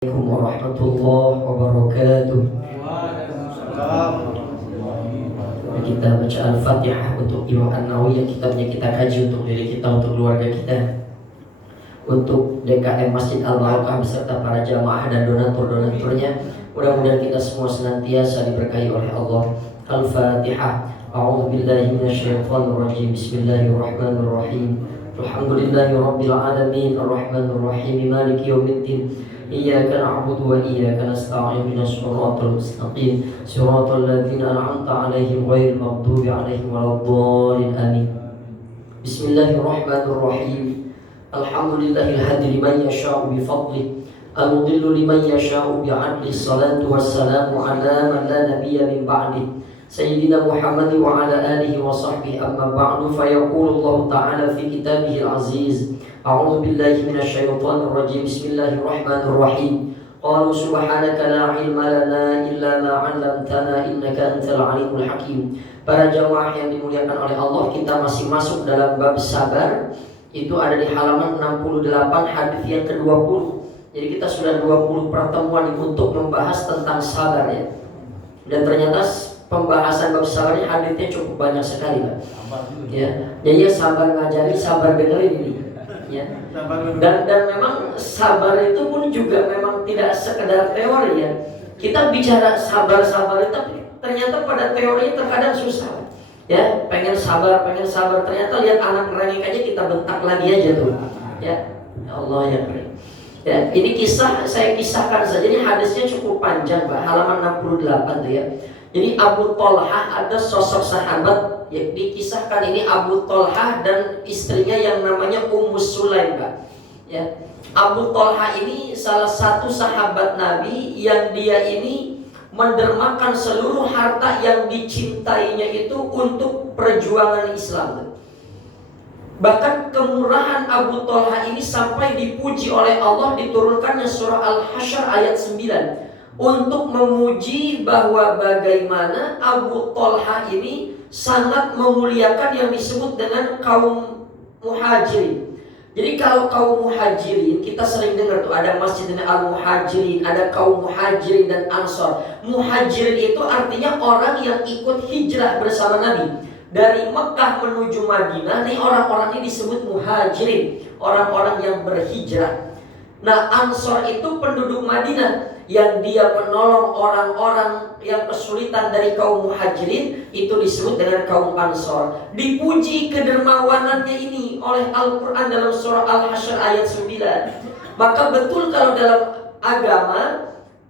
Assalamualaikum warahmatullahi wabarakatuh. Kita baca Al-Fatihah untuk Imam An-Nawawi yang kitabnya kita kaji untuk diri kita, untuk keluarga kita, untuk DKM Masjid Al-Barakah beserta para jamaah dan donatur-donaturnya. Mudah-mudahan kita semua senantiasa diberkahi oleh Allah. Al-Fatihah. A'udzubillahi minasyaitonirrajim. Bismillahirrahmanirrahim. Alhamdulillahirabbil alamin, arrahmanirrahim, maliki yaumiddin. إياك نعبد وإياك نستعين اهدنا الصراط المستقيم صراط الذين أنعمت عليهم غير المغضوب عليهم ولا الضالين آمين. بسم الله الرحمن الرحيم. الحمد لله الهادي لمن يشاء بفضله المضل لمن يشاء بعدله الصلاة والسلام على من لا نبي من بعده سيدنا محمد وعلى آله وصحبه أما بعد فيقول الله تعالى في كتابه العزيز أعوذ بالله من الشيطان الرجيم بسم الله الرحمن الرحيم قالوا سبحانك لا علم لنا إلا ما علمتنا إنك أنت العليم الحكيم. Para jamaah yang dimuliakan oleh Allah, kita masih masuk dalam bab sabar. Itu ada di halaman 68 hadis yang ke-20. Jadi kita sudah 20 pertemuan untuk membahas tentang sabar ya. Dan ternyata pembahasan bab sabar ini hadisnya cukup banyak sekali Pak. Ya, jadi sabar ngajari, sabar dengerin ini. Ya. Dan memang sabar itu pun juga memang tidak sekedar teori ya. Kita bicara sabar tapi ternyata pada teorinya terkadang susah. Ya, pengen sabar ternyata lihat anak merengek aja kita bentak lagi aja tuh. Ya, Allah ya keren. Ya, ini kisah saya kisahkan saja. Ini hadisnya cukup panjang Pak, halaman 68 tuh ya. Jadi Abu Tolhah ada sosok sahabat yang dikisahkan ini Abu Tolhah dan istrinya yang namanya Ummu Sulaim Pak. Ya. Abu Tolhah ini salah satu sahabat Nabi yang dia ini mendermakan seluruh harta yang dicintainya itu untuk perjuangan Islam. Bahkan kemurahan Abu Tolhah ini sampai dipuji oleh Allah, diturunkannya surah Al-Hasyr ayat 9 untuk memuji bahwa bagaimana Abu Tolhah ini sangat memuliakan yang disebut dengan kaum muhajirin. Jadi kalau kaum muhajirin, kita sering dengar tuh ada masjidnya al-muhajirin, ada kaum muhajirin dan ansor. Muhajirin itu artinya orang yang ikut hijrah bersama Nabi dari Mekah menuju Madinah. Nih orang-orang ini disebut muhajirin, orang-orang yang berhijrah. Nah, ansor itu penduduk Madinah yang dia menolong orang-orang yang kesulitan dari kaum muhajirin, itu disebut dengan kaum ansor. Dipuji kedermawanannya ini oleh Al-Quran dalam surah Al-Hasyr ayat 9. Maka betul kalau dalam agama,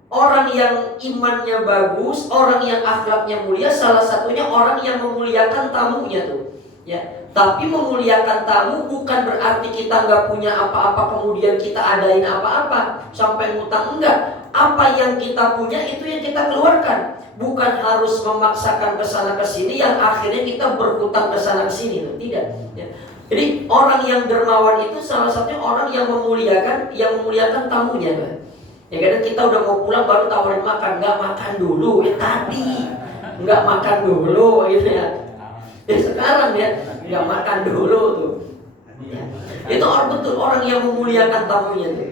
orang yang imannya bagus, orang yang akhlaknya mulia, salah satunya orang yang memuliakan tamunya tuh ya. Tapi memuliakan tamu bukan berarti kita nggak punya apa-apa kemudian kita adain apa-apa sampai ngutang, enggak. Apa yang kita punya itu yang kita keluarkan, bukan harus memaksakan kesana kesini yang akhirnya kita berhutang kesana kesini, tidak. Ya. Jadi orang yang dermawan itu salah satunya orang yang memuliakan tamunya, kan? Ya kadang kita udah mau pulang baru tawarin makan, nggak makan dulu, tadi nggak makan dulu, gitu ya. Ya sekarang ya nggak makan dulu tuh. Ya. Itu orang betul orang yang memuliakan tamunya tuh.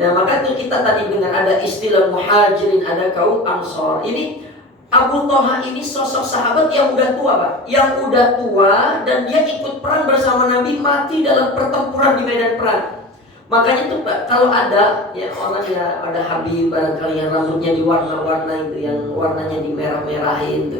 Nah maka itu kita tadi dengar ada istilah muhajirin, ada kaum ansor. Ini Abu Tolhah ini sosok sahabat yang udah tua Pak, yang udah tua dan dia ikut perang bersama Nabi, mati dalam pertempuran di medan perang. Makanya tuh Pak, kalau ada ya orang ya ada Habib barangkali yang rambutnya diwarna-warna itu, yang warnanya dimerah-merahin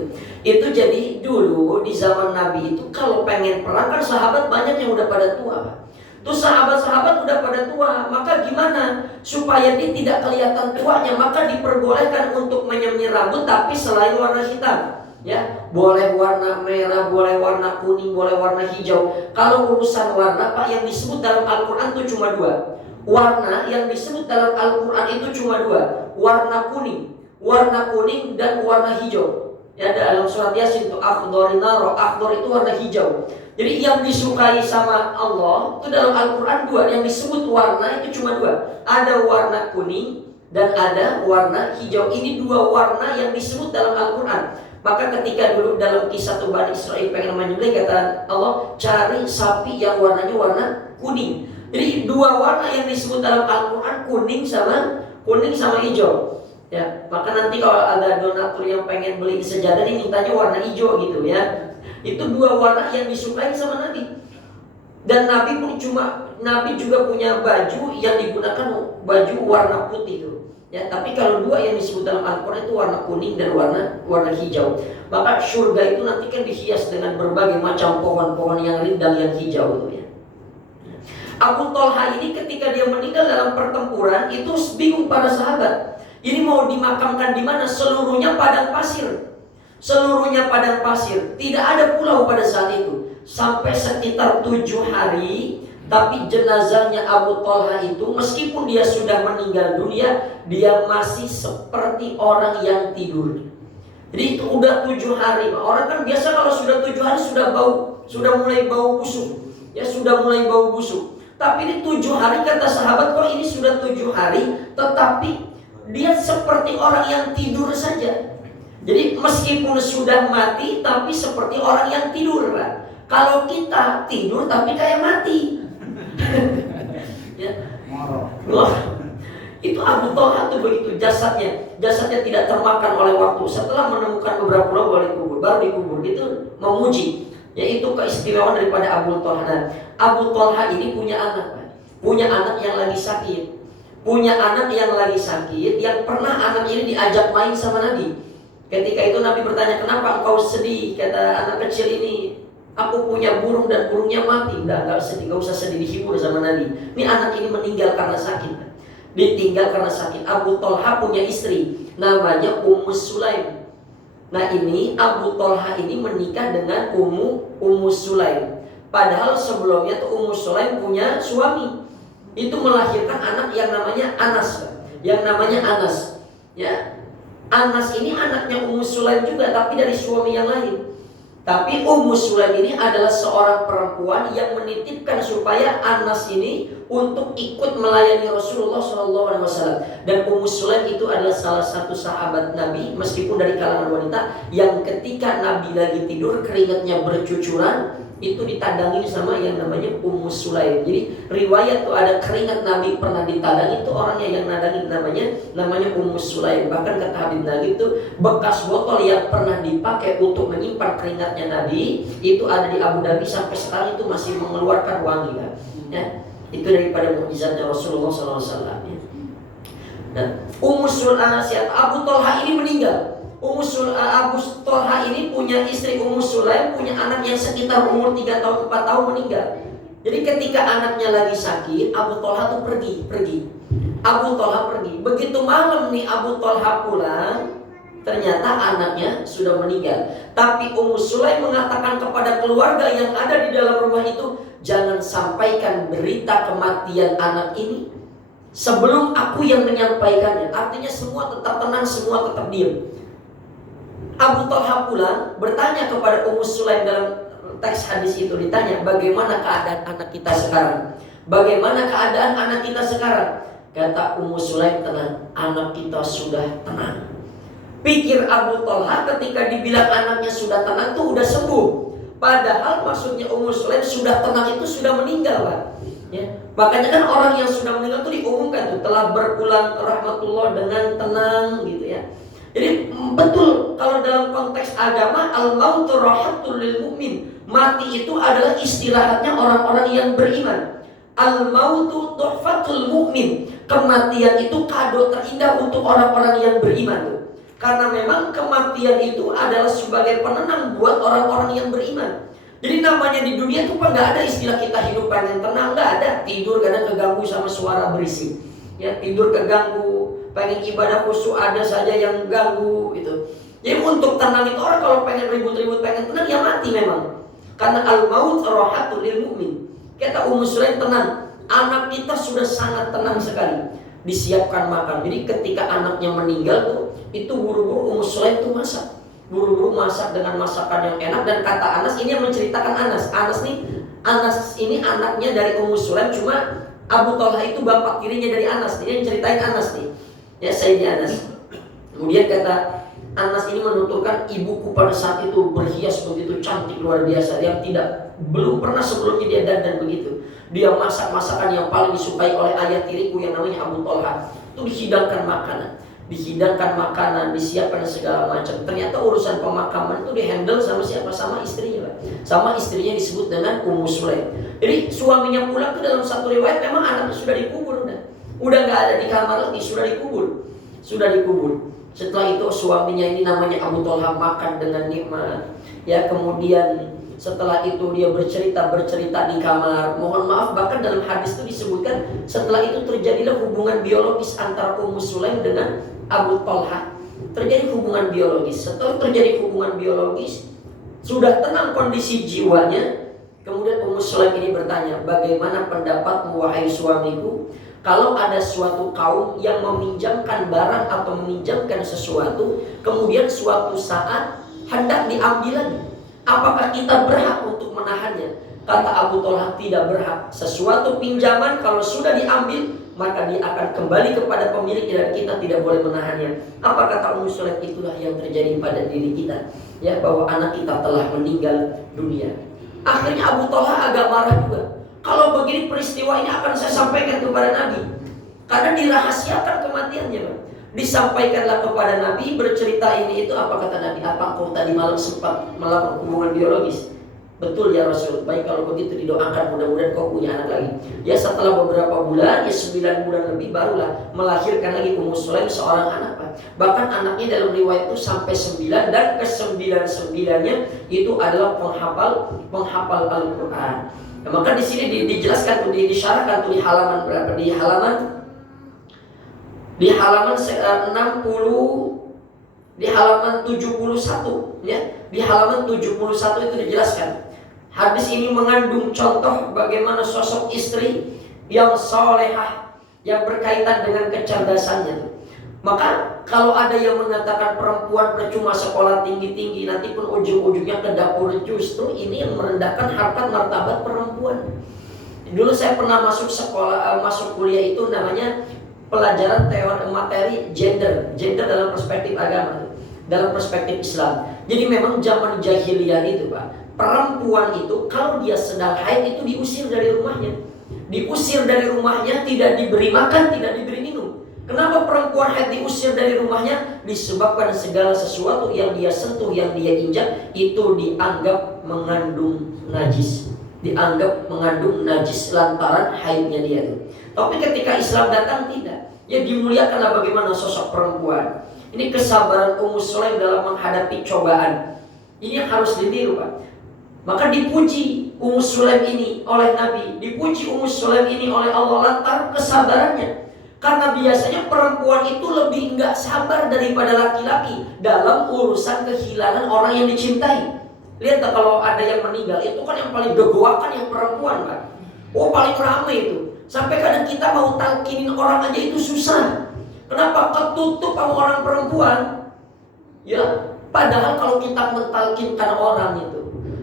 itu jadi dulu di zaman Nabi itu kalau pengen perang kan sahabat banyak yang udah pada tua Pak. Tuh sahabat-sahabat udah pada tua, maka gimana supaya dia tidak kelihatan tuanya, maka diperbolehkan untuk menyemir rambut tapi selain warna hitam. Ya, boleh warna merah, boleh warna kuning, boleh warna hijau. Kalau urusan warna Pak, yang disebut dalam Al-Quran itu cuma dua. Warna yang disebut dalam Al-Quran itu cuma dua. Warna kuning dan warna hijau. Ya, dalam surat Yasin itu akhdharin nar, akhdhar itu warna hijau. Jadi yang disukai sama Allah itu dalam Al-Quran dua. Yang disebut warna itu cuma dua. Ada warna kuning dan ada warna hijau. Ini dua warna yang disebut dalam Al-Quran. Maka ketika dulu dalam kisah Bani Israil pengen menyembelih, kata Allah, cari sapi yang warnanya warna kuning. Jadi dua warna yang disebut dalam Al-Quran, kuning sama kuning sama hijau. Ya, maka nanti kalau ada donatur yang pengen beli sejadah ini mintanya warna hijau gitu ya. Itu dua warna yang disukai sama Nabi. Dan Nabi juga punya baju yang digunakan baju warna putih tuh. Ya, tapi kalau dua yang disebut dalam Al-Quran itu warna kuning dan warna hijau. Maka surga itu nanti kan dihias dengan berbagai macam pohon-pohon yang rindang yang hijau itu ya. Abu Thalha ini ketika dia meninggal dalam pertempuran itu bingung para sahabat. Ini mau dimakamkan di mana? Seluruhnya padang pasir. Seluruhnya padang pasir. Tidak ada pulau pada saat itu. Sampai sekitar 7 hari. Tapi jenazahnya Abu Thalha itu meskipun dia sudah meninggal dunia, dia masih seperti orang yang tidur. Jadi itu udah 7 hari. Orang kan biasa kalau sudah 7 hari sudah mulai bau busuk. Ya sudah mulai bau busuk. Tapi ini 7 hari kata sahabat, kok ini sudah 7 hari tetapi dia seperti orang yang tidur saja. Jadi meskipun sudah mati tapi seperti orang yang tidur, Pak. Kalau kita tidur tapi kayak mati. Ya. Wah, itu Abu Thalha tuh begitu jasadnya tidak termakan oleh waktu. Setelah menemukan beberapa pulau baru dikubur. Itu memuji, yaitu keistimewaan daripada Abu Thalha. Nah, Abu Thalha ini punya anak, Pak. Punya anak yang lagi sakit. Yang pernah anak ini diajak main sama Nabi. Ketika itu Nabi bertanya, kenapa engkau sedih? Kata anak kecil ini, aku punya burung dan burungnya mati. Udah gak usah sedih, dihibur sama Nabi. Ini anak ini meninggal karena sakit. Ditinggal karena sakit. Abu Thalha punya istri, namanya Ummu Sulaim. Nah ini Abu Thalha ini menikah dengan Ummu Sulaim. Padahal sebelumnya tuh Ummu Sulaim punya suami. Itu melahirkan anak yang namanya Anas. Ya, Anas ini anaknya Ummu Sulaim juga, tapi dari suami yang lain. Tapi Ummu Sulaim ini adalah seorang perempuan yang menitipkan supaya Anas ini untuk ikut melayani Rasulullah SAW. Dan Ummu Sulaim itu adalah salah satu sahabat Nabi, meskipun dari kalangan wanita, yang ketika Nabi lagi tidur keringatnya bercucuran, itu ditandangin sama yang namanya Ummu Sulaim. Jadi riwayat tuh ada keringat Nabi pernah ditandang, itu orangnya yang nadangin namanya Ummu Sulaim. Bahkan kata Habib Nabi itu bekas botol yang pernah dipakai untuk menyimpan keringatnya Nabi itu ada di Abu Dhabi sampai sekarang itu masih mengeluarkan wangi, kan? Ya, itu daripada mukjizatnya Rasulullah SAW. Ya. Nah, Abu Thalha ini meninggal. Abu Thalha ini punya istri Ummu Sulaim, punya anak yang sekitar umur 3 tahun 4 tahun meninggal. Jadi ketika anaknya lagi sakit, Abu Thalha tuh pergi. Abu Thalha pergi. Begitu malam nih Abu Thalha pulang, ternyata anaknya sudah meninggal. Tapi Ummu Sulaim mengatakan kepada keluarga yang ada di dalam rumah itu, jangan sampaikan berita kematian anak ini sebelum aku yang menyampaikannya. Artinya semua tetap tenang, semua tetap diam. Abu Thalha pulang bertanya kepada Ummu Sulaim dalam teks hadis itu, ditanya bagaimana keadaan anak kita sekarang? Bagaimana keadaan anak kita sekarang? Kata Ummu Sulaim, tenang, anak kita sudah tenang. Pikir Abu Thalha ketika dibilang anaknya sudah tenang tuh udah sembuh. Padahal maksudnya Ummu Sulaim sudah tenang itu sudah meninggal, Pak. Ya. Makanya kan orang yang sudah meninggal tuh diumumkan tuh telah berpulang rahmatullah dengan tenang gitu ya. Jadi betul kalau dalam konteks agama al-mautu rahatul lil mu'min. Mati itu adalah istirahatnya orang-orang yang beriman. Al-mautu tuhfatul mu'min. Kematian itu kado terindah untuk orang-orang yang beriman. Karena memang kematian itu adalah sebagai penenang buat orang-orang yang beriman. Jadi namanya di dunia itu nggak ada istilah kita hidup pengen tenang, nggak ada. Tidur kadang keganggu sama suara berisik. Ya, tidur keganggu, pengen ibadah khusyuk ada saja yang ganggu gitu. Jadi untuk tenang itu orang kalau pengen ribut-ribut, pengen tenang ya mati memang. Karena al-maut rahatul lil mu'min. Kata Ummu Sulaim, tenang, anak kita sudah sangat tenang sekali. Disiapkan makan. Jadi ketika anaknya meninggal tuh, itu buru-buru Ummu Sulaim tuh masak. Buru-buru masak dengan masakan yang enak. Dan kata Anas, ini yang menceritakan Anas ini anaknya dari Ummu Sulaim, cuma Abu Thalha itu bapak tirinya dari Anas. Ini yang ceritain Anas nih. Ya, Sayyidina Anas. Kemudian kata Anas ini menuturkan, ibuku pada saat itu berhias begitu cantik luar biasa, yang belum pernah sebelumnya dia dandan begitu. Dia masak masakan yang paling disukai oleh ayah tiriku yang namanya Abu Thalha. Itu dihidangkan makanan, disiapkan segala macam. Ternyata urusan pemakaman itu dihandle sama siapa? Sama istrinya, Pak. Sama istrinya disebut dengan Ummu Sulaim. Jadi suaminya pulang tuh dalam satu riwayat memang anaknya sudah dikubur, udah nggak ada di kamar lagi, sudah dikubur. Setelah itu suaminya ini namanya Abu Thalhah makan dengan nikmat. Ya, kemudian setelah itu dia bercerita di kamar. Mohon maaf, bahkan dalam hadis itu disebutkan setelah itu terjadilah hubungan biologis antara Ummu Sulaim dengan Abu Thalhah. Terjadi hubungan biologis. Setelah terjadi hubungan biologis, sudah tenang kondisi jiwanya. Kemudian Ummu Sulaim ini bertanya, bagaimana pendapatmu wahai suamiku, kalau ada suatu kaum yang meminjamkan barang atau meminjamkan sesuatu, kemudian suatu saat hendak diambil lagi, apakah kita berhak untuk menahannya? Kata Abu Thalhah, tidak berhak. Sesuatu pinjaman kalau sudah diambil, maka dia akan kembali kepada pemiliknya dan kita tidak boleh menahannya. Apa kata Ummu Sulaim? Itulah yang terjadi pada diri kita, ya, bahwa anak kita telah meninggal dunia. Akhirnya Abu Thalhah agak marah juga. Kalau begini peristiwa ini akan saya sampaikan kepada Nabi, karena dirahasiakan kematiannya, Pak. Disampaikanlah kepada Nabi, bercerita ini itu. Apa kata Nabi? Apa kau tadi malam sempat melakukan hubungan biologis? Betul ya Rasul. Baik, kalau begitu didoakan mudah-mudahan kau punya anak lagi. Ya, setelah beberapa bulan, ya 9 bulan lebih, barulah melahirkan lagi Ummu Sulaim seorang anak, Pak. Bahkan anaknya dalam riwayat itu sampai 9, dan ke-9-9-nya itu adalah penghafal Al-Quran. Nah, maka di sini dijelaskan tuh, disyarahkan tuh di halaman berapa? Di halaman 60, di halaman 71, ya. Di halaman 71 itu dijelaskan. Hadis ini mengandung contoh bagaimana sosok istri yang solehah, yang berkaitan dengan kecerdasannya. Maka kalau ada yang mengatakan perempuan percuma sekolah tinggi-tinggi, nanti pun ujung-ujungnya ke dapur, justru ini yang merendahkan harkat martabat perempuan. Dulu saya pernah masuk kuliah itu namanya pelajaran teori materi gender dalam perspektif agama, dalam perspektif Islam. Jadi memang zaman jahiliyah itu, Pak, perempuan itu kalau dia sedang haid itu diusir dari rumahnya, tidak diberi makan, tidak diberi minum. Kenapa perempuan haid diusir dari rumahnya? Disebabkan segala sesuatu yang dia sentuh, yang dia injak, itu dianggap mengandung najis. Lantaran haidnya dia itu. Tapi ketika Islam datang, tidak. Ya, dimuliakanlah bagaimana sosok perempuan. Ini kesabaran Ummu Sulaim dalam menghadapi cobaan. Ini yang harus ditiru, Pak. Maka dipuji Ummu Sulaim ini oleh Nabi, dipuji Ummu Sulaim ini oleh Allah lantaran kesabarannya. Karena biasanya perempuan itu lebih enggak sabar daripada laki-laki dalam urusan kehilangan orang yang dicintai. Lihat kalau ada yang meninggal, itu kan yang paling gegoakan yang perempuan, Pak. Oh, paling ramai itu. Sampai kadang kita mau talkinin orang aja itu susah. Kenapa? Ketutup sama orang perempuan. Ya, padahal kalau kita mentalkinkan orang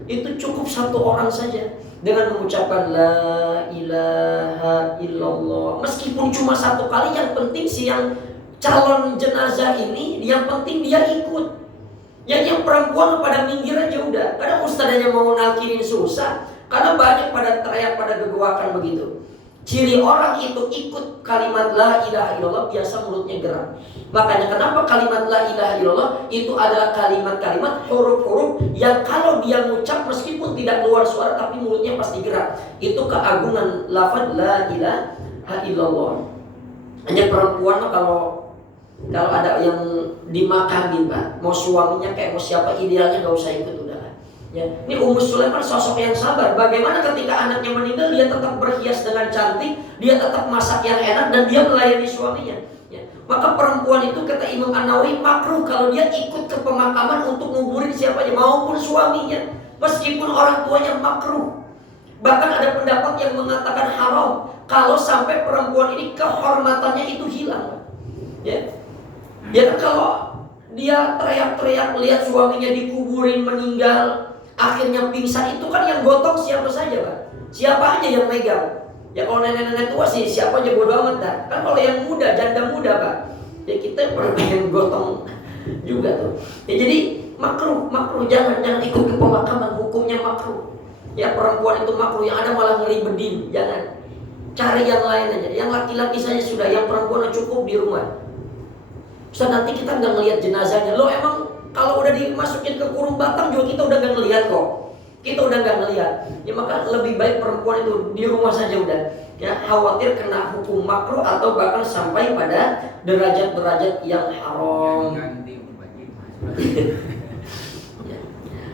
itu cukup satu orang saja dengan mengucapkan la ilaha illallah. Meskipun cuma satu kali, yang penting si yang calon jenazah ini, yang penting dia ikut. Yang perempuan pada minggir aja udah. Kadang ustadznya mau nalkinin susah, karena banyak pada teriak, pada gegoakan begitu. Ciri orang itu ikut kalimat la ilaha illallah, biasa mulutnya gerak. Makanya kenapa kalimat la ilaha illallah itu adalah kalimat-kalimat, huruf-huruf yang kalau dia mengucap meskipun tidak keluar suara tapi mulutnya pasti gerak. Itu keagungan lafaz la ilaha illallah. Hanya perempuan kalau ada yang dimakamin, Pak, mau suaminya kayak mau siapa, idealnya gak usah ikut, udah. Ya, ini Ummu Sulaim kan sosok yang sabar. Bagaimana ketika anaknya meninggal, dia tetap berhias dengan cantik, dia tetap masak yang enak, dan dia melayani suaminya. Ya. Maka perempuan itu, kata Imam An-Nawawi, makruh kalau dia ikut ke pemakaman untuk nguburin siapanya maupun suaminya, meskipun orang tuanya, makruh. Bahkan ada pendapat yang mengatakan haram kalau sampai perempuan ini kehormatannya itu hilang. Ya. Ya kan, kalau dia teriak-teriak lihat suaminya dikuburin meninggal, akhirnya pingsan, itu kan yang gotong siapa saja, Pak. Siapa aja yang megang. Ya kalau nenek-nenek tua sih siapa aja bodo amat dah. Kan kalau yang muda, janda muda, Pak, ya kita pernah yang gotong juga tuh. Ya jadi makruh, jangan ikut ke pemakaman, hukumnya makruh. Ya perempuan itu makruh, yang ada malah ngeribetin, jangan. cari yang lain aja. Yang laki-laki saja sudah, yang perempuan cukup di rumah. Ustaz, nanti kita nggak ngelihat jenazahnya. Loh, emang kalau udah dimasukin ke kurung batang juga kita udah nggak ngelihat kok. Kita udah nggak ngelihat. Ya maka lebih baik perempuan itu di rumah saja udah. Ya, khawatir kena hukum makruh atau bahkan sampai pada derajat-derajat yang haram.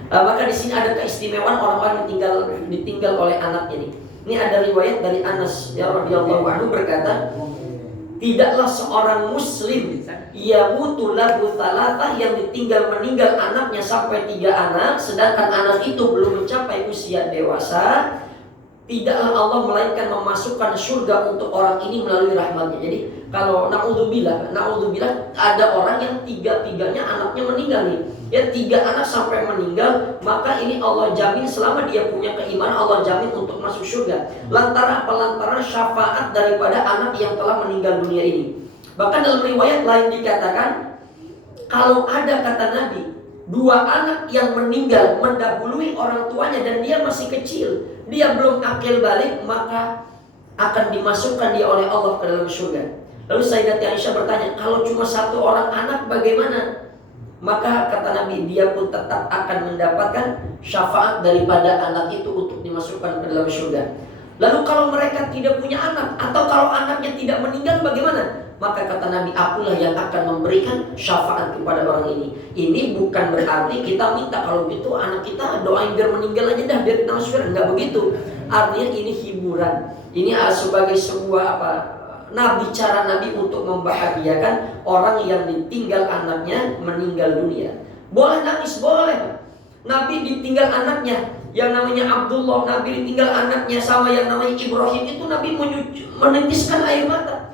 Maka di sini ada keistimewaan orang-orang yang ditinggal oleh anaknya nih. Ini ada riwayat dari Anas ya radhiyallahu anhu berkata, tidaklah seorang muslim yamutu lahu thalathah, yang meninggal anaknya sampai 3 anak, sedangkan anak itu belum mencapai usia dewasa, tidaklah Allah melainkan memasukkan surga untuk orang ini melalui rahmatnya. Jadi kalau naudzubillah ada orang yang 3-3-nya anaknya meninggal nih. Ya 3 anak sampai meninggal, maka ini Allah jamin selama dia punya keimanan, Allah jamin untuk masuk surga. Lantaran syafaat daripada anak yang telah meninggal dunia ini. Bahkan dalam riwayat lain dikatakan, kalau ada kata Nabi 2 anak yang meninggal mendahului orang tuanya dan dia masih kecil, dia belum akil balik, maka akan dimasukkan dia oleh Allah ke dalam surga. Lalu Sayyidatuna Aisyah bertanya, kalau cuma 1 orang anak bagaimana? Maka kata Nabi, dia pun tetap akan mendapatkan syafaat daripada anak itu untuk dimasukkan ke dalam surga. Lalu kalau mereka tidak punya anak, atau kalau anaknya tidak meninggal bagaimana? Maka kata Nabi, akulah yang akan memberikan syafaat kepada orang ini. Ini bukan berarti kita minta kalau gitu anak kita doain biar meninggal aja dah, biar kita masuk surga. Enggak begitu. Artinya ini hiburan. Ini sebagai sebuah cara Nabi untuk membahagiakan orang yang ditinggal anaknya meninggal dunia. Boleh nangis, boleh. Nabi ditinggal anaknya yang namanya Abdullah, Nabi ditinggal anaknya sama yang namanya Ibrahim, itu Nabi menitiskan air mata.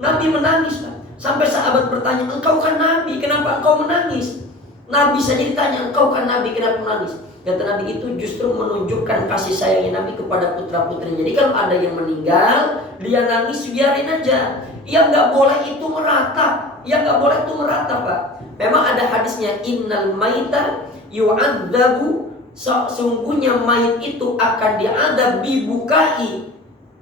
Nabi menangis, sampai sahabat bertanya, engkau kan Nabi, kenapa engkau menangis? Nabi saja ditanya, engkau kan Nabi, kenapa menangis? Kata Nabi, itu justru menunjukkan kasih sayangnya Nabi kepada putra-putrinya. Jadi kalau ada yang meninggal, dia nangis, biarin aja. Yang nggak boleh itu meratap. Pak. Memang ada hadisnya, innal maita yu'adzabu, sesungguhnya mayit itu akan diadab bibukai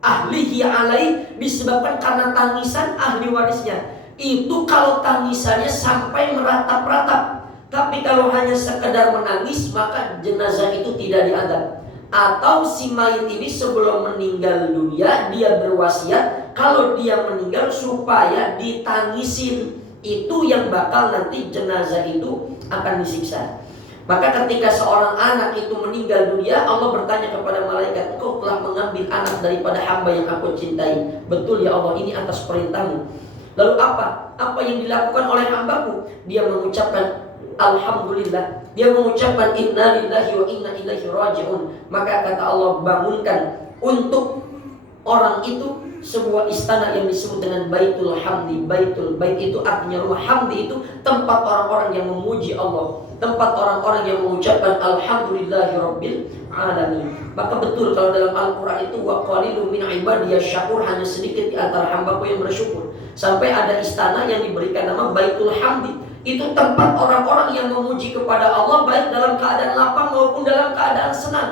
ahlihi alaih, disebabkan karena tangisan ahli warisnya. Itu kalau tangisannya sampai meratap-ratap. Tapi kalau hanya sekedar menangis, maka jenazah itu tidak diadab. Atau si mayit ini sebelum meninggal dunia, dia berwasiat kalau dia meninggal supaya ditangisin. Itu yang bakal nanti jenazah itu akan disiksa. Maka ketika seorang anak itu meninggal dunia, Allah bertanya kepada malaikat, engkau telah mengambil anak daripada hamba yang aku cintai. Betul ya Allah, ini atas perintahmu. Lalu apa yang dilakukan oleh hambaku? Dia mengucapkan alhamdulillah, dia mengucapkan inna lillahi wa inna ilaihi raji'un. Maka kata Allah, bangunkan untuk orang itu sebuah istana yang disebut dengan Baitul Hamdi. Bait itu artinya rumah, Hamdi itu tempat orang-orang yang memuji Allah, tempat orang-orang yang mengucapkan alhamdulillahi rabbil alamin. Maka betul kalau dalam Al-Quran itu wa qalilun min ibadiyasy syakur, hanya sedikit di antara hambaku yang bersyukur. Sampai ada istana yang diberikan nama Baitul Hamdi. Itu tempat orang-orang yang memuji kepada Allah, baik dalam keadaan lapang maupun dalam keadaan senang.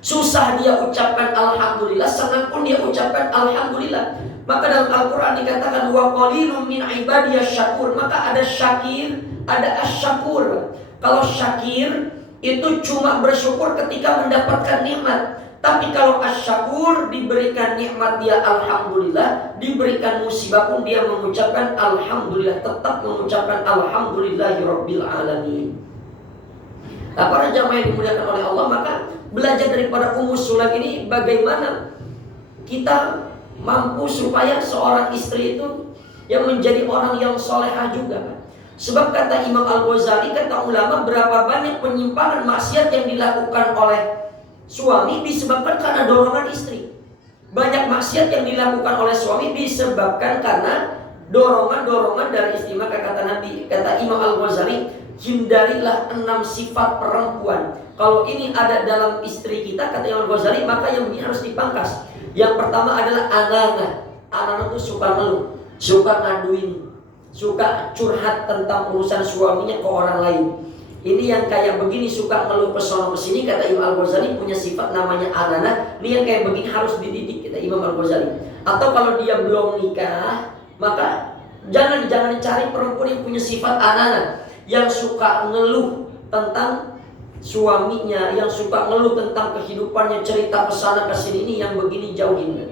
Susah dia ucapkan alhamdulillah, senang pun dia ucapkan alhamdulillah. Maka dalam Al-Quran dikatakan wa qalilun min ibadiyasy syakur. Maka ada syakir, ada asyakur. Kalau syakir itu cuma bersyukur ketika mendapatkan nikmat. Tapi kalau asyakur, diberikan nikmat dia alhamdulillah, diberikan musibah pun dia mengucapkan alhamdulillah, tetap mengucapkan alhamdulillahi rabbil alamin. Nah, para jamaah yang dimuliakan oleh Allah, maka belajar daripada Ummu Sulaim ini bagaimana kita mampu supaya seorang istri itu yang menjadi orang yang solehah juga. Sebab kata Imam Al-Ghazali, kata ulama, berapa banyak penyimpangan maksiat yang dilakukan oleh suami disebabkan karena dorongan istri. Banyak maksiat yang dilakukan oleh suami disebabkan karena dorongan-dorongan dari istri. Maka kata Nabi, kata Imam Al-Ghazali, hindarilah 6 sifat perempuan. Kalau ini ada dalam istri kita, kata Imam Al-Ghazali, maka yang ini harus dipangkas. Yang pertama adalah anana. Anana itu suka ngeluh, suka ngaduin, suka curhat tentang urusan suaminya ke orang lain. Ini yang kayak begini, suka ngeluh ke sono ke sini, kata Imam Al-Ghazali punya sifat namanya anana. Ini yang kayak begini harus dididik. kita Imam Al-Ghazali. Atau kalau dia belum nikah, maka jangan cari perempuan yang punya sifat anak-anak, yang suka ngeluh tentang suaminya, yang suka ngeluh tentang kehidupannya, cerita kesana kesini, ini yang begini jauhin.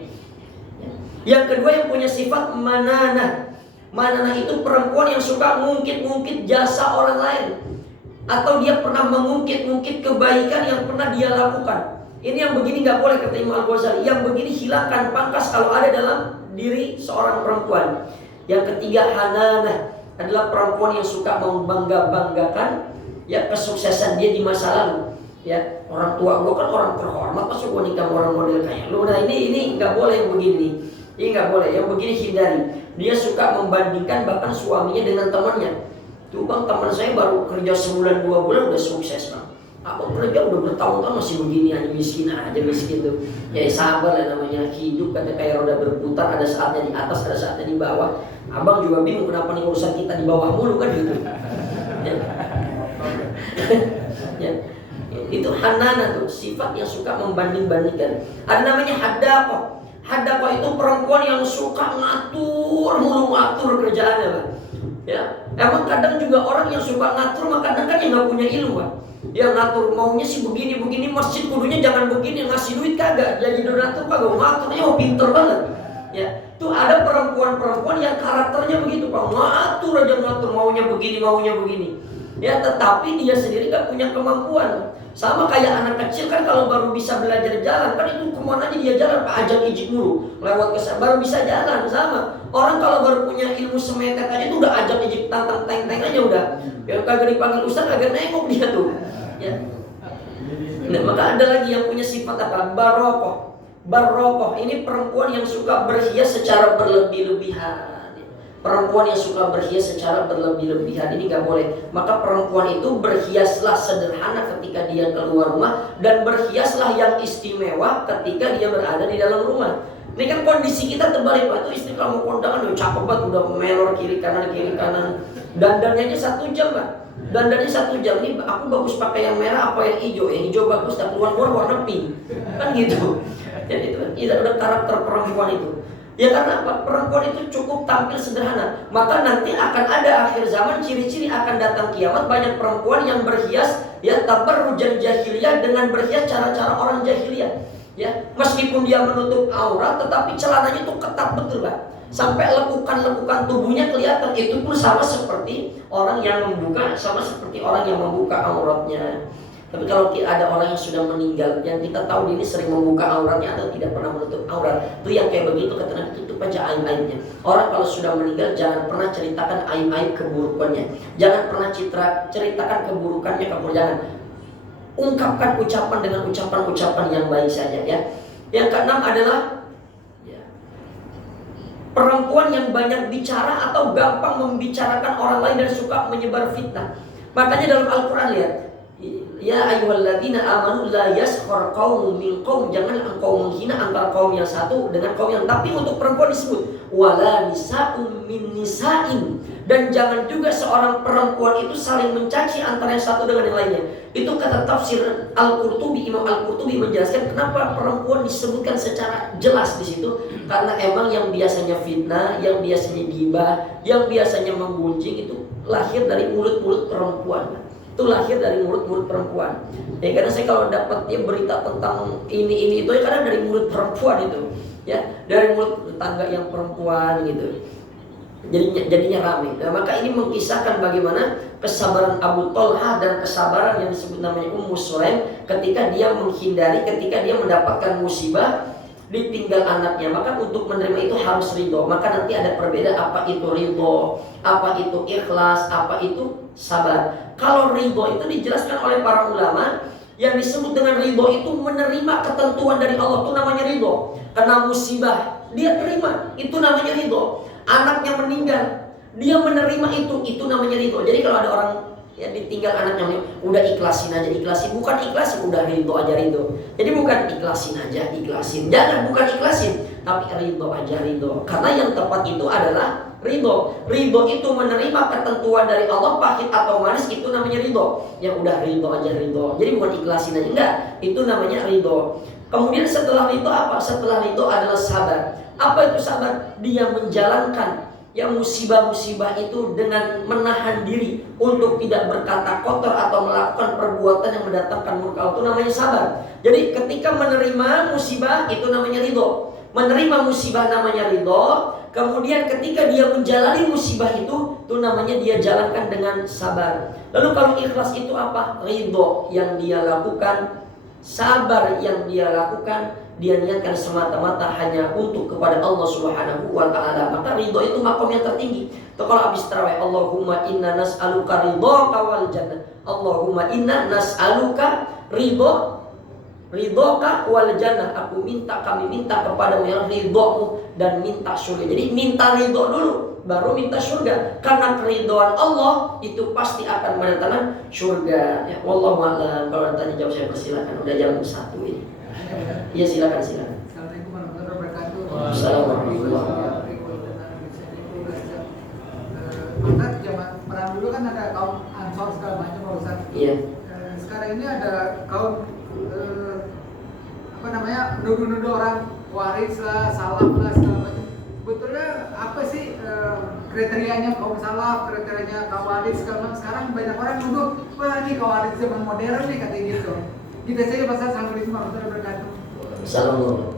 Yang kedua yang punya sifat mananah. Mananah itu perempuan yang suka ngungkit-ngungkit jasa orang lain, atau dia pernah mengungkit-ngungkit kebaikan yang pernah dia lakukan. Ini yang begini nggak boleh, kata Imam Al-Ghazali. Yang begini hilangkan pangkas kalau ada dalam diri seorang perempuan. Yang ketiga hananah, adalah perempuan yang suka membangga-banggakan ya kesuksesan dia di masa lalu. Ya, orang tua gue kan orang terhormat, masa gue nikah orang model kayak lu. Nah ini nggak boleh yang begini. Ini nggak boleh. Yang begini hindari. Dia suka membandingkan bahkan suaminya dengan temannya. Tuh bang, teman saya baru kerja sebulan 2 bulan udah sukses bang. Abang kerja udah bertahun-tahun masih begini aja, miskin tuh. Ya sabar lah, namanya hidup kan kayak roda berputar, ada saatnya di atas, ada saatnya di bawah. Abang juga bingung kenapa nih urusan kita di bawah mulu kan gitu. Ya. Ya. Itu hanana tuh, sifat yang suka membanding-bandingkan. Ada namanya hadaqah. Hadaqah itu perempuan yang suka ngatur kerjaannya bang. Ya, emang kadang juga orang yang suka ngatur, maka kadang kan yang nggak punya ilmu bang. Yang ngatur maunya sih begini, masjid kudunya jangan begini, ngasih duit kagak, jadi donatur kagak, ngaturnya pinter banget. Ya, tuh ada perempuan-perempuan yang karakternya begitu pak, ngatur maunya begini. Ya, tetapi dia sendiri gak punya kemampuan. Sama kayak anak kecil kan, kalau baru bisa belajar jalan kan itu kemana aja dia jalan, pak ajak ijik mulu, lewat ke baru bisa jalan. Sama orang kalau baru punya ilmu semetet aja tuh udah ajak ijik tantang teng aja udah. Ya kagak dipanggil ustaz kagak nengok dia tuh. Ya. Nah, maka ada lagi yang punya sifat apa? Barokoh. Ini perempuan yang suka berhias secara berlebih-lebihan. Perempuan yang suka berhias secara berlebih-lebihan ini gak boleh. Maka perempuan itu berhiaslah sederhana ketika dia keluar rumah, dan berhiaslah yang istimewa ketika dia berada di dalam rumah. Ini kan kondisi kita terbalik pak. Itu istri kamu kondangan udah cakep banget, udah melor kiri kanan. Dandannya aja 1 jam pak. Dandannya 1 jam. Ini aku bagus pakai yang merah apa yang hijau? Yang hijau bagus, tapi keluar warna pink. Kan gitu. Jadi itu udah karakter perempuan itu. Ya karena apa? Perempuan itu cukup tampil sederhana. Maka nanti akan ada akhir zaman, ciri-ciri akan datang kiamat, banyak perempuan yang berhias ya tabarrujan jahiliyah, dengan berhias cara-cara orang jahiliyah. Ya, meskipun dia menutup aurat, tetapi celananya itu ketat betul pak. Sampai lekukan tubuhnya kelihatan. Itu pun sama seperti orang yang membuka, sama seperti orang yang membuka auratnya. Tapi kalau ada orang yang sudah meninggal, yang kita tahu ini sering membuka auratnya atau tidak pernah menutup aurat, itu yang kayak begitu kata Nabi, tutup aja aib-aibnya. Orang kalau sudah meninggal jangan pernah ceritakan aib-aib keburukannya, jangan pernah ceritakan keburukannya, jangan. Ungkapkan ucapan dengan ucapan-ucapan yang baik saja ya. Yang keenam adalah perempuan yang banyak bicara atau gampang membicarakan orang lain dan suka menyebar fitnah. Makanya dalam Al-Quran lihat, ya ayyuhalladzina amanu la yaskhar qaumun min qaum, jangan engkau menghina antara kaum yang satu dengan kaum yang. Tapi untuk perempuan disebut wala nisa'um min nisa'in, dan jangan juga seorang perempuan itu saling mencaci antara yang satu dengan yang lainnya. Itu kata tafsir Al-Qurtubi, Imam Al-Qurtubi menjelaskan kenapa perempuan disebutkan secara jelas di situ, karena emang yang biasanya fitnah, yang biasanya gibah, yang biasanya menggunjing itu lahir dari mulut-mulut perempuan. Itu lahir dari mulut-mulut perempuan. Ya karena saya kalau dapat berita tentang ini itu ya karena dari mulut perempuan itu. Ya, dari mulut tetangga yang perempuan gitu. Jadinya ramai. Nah, maka ini mengisahkan bagaimana kesabaran Abu Thalhah dan kesabaran yang disebut namanya Ummu Sulaim ketika dia menghindari, ketika dia mendapatkan musibah ditinggal anaknya. Maka untuk menerima itu harus ridho. Maka nanti ada perbedaan apa itu ridho, apa itu ikhlas, apa itu sabar. Kalau ridho itu dijelaskan oleh para ulama, yang disebut dengan ridho itu menerima ketentuan dari Allah, itu namanya ridho. Kena musibah dia terima, itu namanya ridho. Anaknya meninggal, dia menerima itu namanya ridho. Jadi kalau ada orang ya ditinggal anaknya, udah ikhlasin aja, bukan ikhlasin, udah ridho aja ridho. Jadi bukan ikhlasin aja, jangan, bukan ikhlasin, tapi ridho aja ridho. Karena yang tepat itu adalah ridho. Ridho itu menerima ketentuan dari Allah, pahit atau manis, itu namanya ridho. Yang udah ridho aja ridho. Jadi bukan ikhlasin aja, enggak, itu namanya ridho. Kemudian setelah itu apa? Setelah itu adalah sabar. Apa itu sabar? Dia menjalankan yang musibah-musibah itu dengan menahan diri untuk tidak berkata kotor atau melakukan perbuatan yang mendatangkan murka Allah. Itu namanya sabar. Jadi ketika menerima musibah itu namanya ridho. Menerima musibah namanya ridho. Kemudian ketika dia menjalani musibah itu namanya dia jalankan dengan sabar. Lalu kalau ikhlas itu apa? Ridho yang dia lakukan, sabar yang dia lakukan, dia niatkan semata-mata hanya untuk kepada Allah Subhanahu wa taala. Maka ridho itu makom yang tertinggi. Itu kalau habis tarawih, Allahumma inna nas'aluka ridhoka wal jannah. Allahumma inna nas'aluka ridhoka wal jannah. Kami minta kepadamu yang ridhomu dan minta surga. Jadi minta ridho dulu, baru minta surga. Karena keridhaan Allah itu pasti akan mendatangkan surga. Ya, wallahu a'lam. Kalau tanya jawab saya persilakan. Udah jam 1 ini. Iya, silakan. Assalamualaikum warahmatullahi wabarakatuh. Assalamualaikum. Maka zaman perang dulu kan ada kaum Ansor segala macam Pak Ustaz. Iya. Sekarang ini ada kaum nuduh-nuduh orang waris lah, salaf lah segala macam. Sebetulnya apa sih kriterianya kaum salaf, kriterianya kaum waris segala macam? Sekarang banyak orang nuduh, wah ini kaum waris zaman modern nih katanya gitu. Kita saja Pak Ustaz. Assalamualaikum warahmatullahi wabarakatuh. Assalamualaikum.